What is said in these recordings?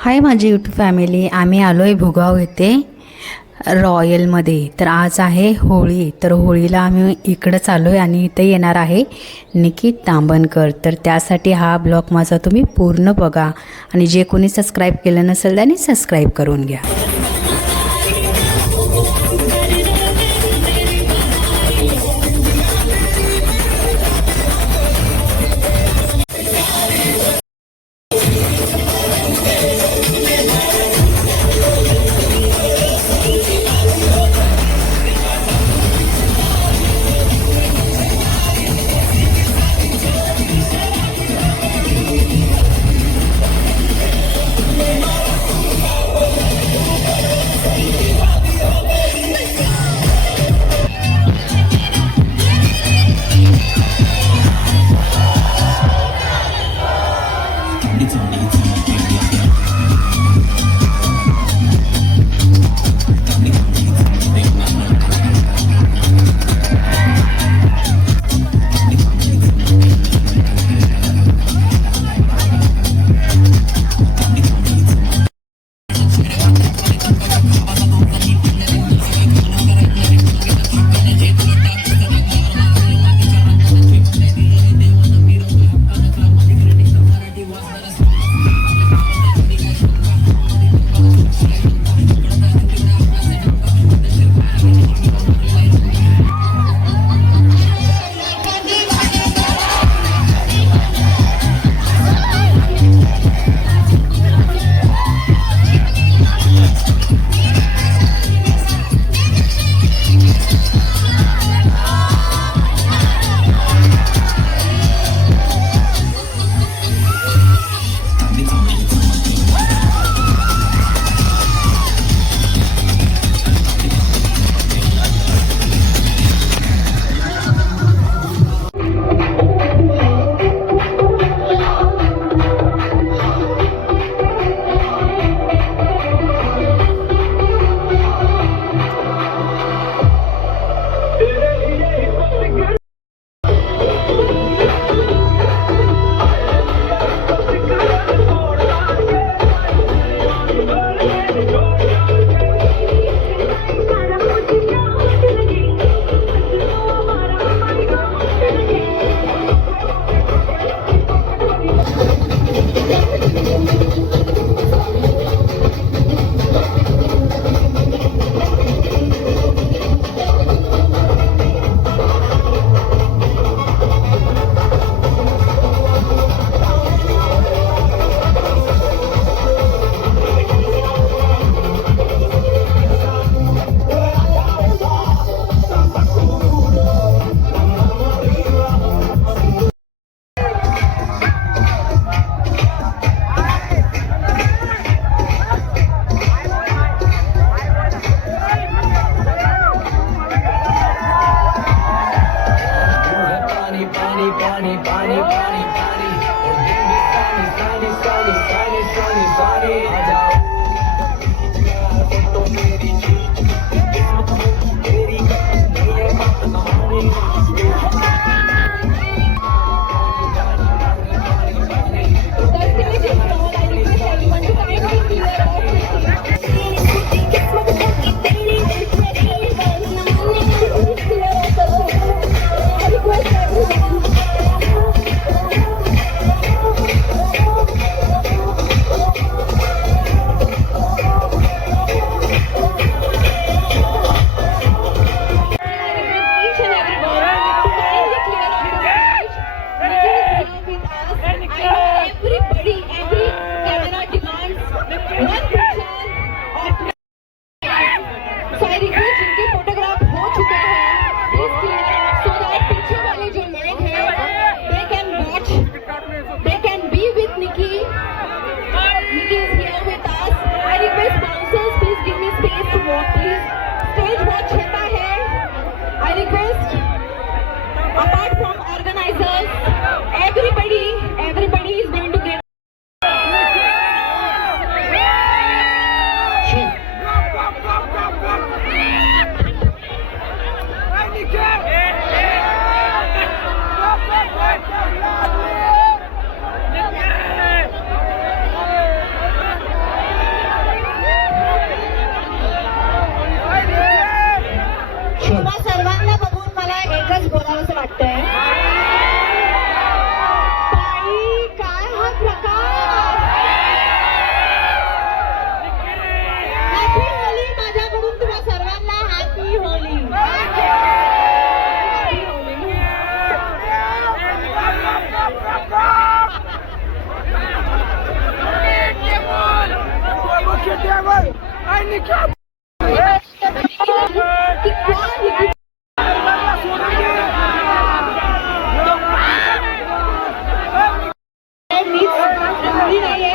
हाय माझी YouTube family, आम्ही आलो आहे भुगाव येथे रॉयलमध्ये. तर आज आहे होळी, तर होळीला आम्ही इकडंच आलो आहे आणि इथे येणार आहे निकित तांबणकर. तर त्यासाठी हा ब्लॉग माझा तुम्ही पूर्ण बघा आणि जे कोणी सबस्क्राईब केलं नसेल त्यांनी सबस्क्राईब करून घ्या.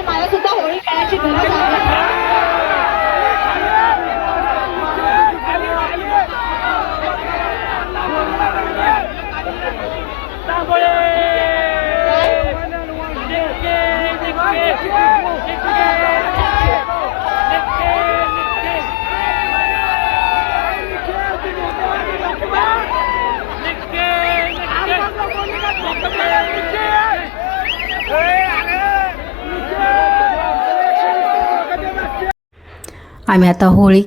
मला सुद्धा होळी खेळायची गरज आहे. आम्ही आता होळी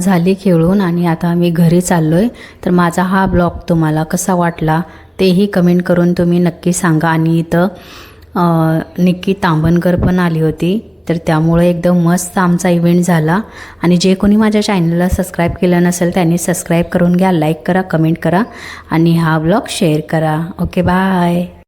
झाली खेळून आणि आता आम्ही घरी चाललो आहे. तर माझा हा ब्लॉग तुम्हाला कसा वाटला तेही कमेंट करून तुम्ही नक्की सांगा. आणि इथं निक्की तांबणकर पण आली होती, तर त्यामुळे एकदम मस्त आमचा इव्हेंट झाला. आणि जे कोणी माझ्या चॅनलला सबस्क्राईब केलं नसेल त्यांनी सबस्क्राईब करून घ्या, लाईक करा, कमेंट करा आणि हा ब्लॉग शेअर करा. Okay, bye.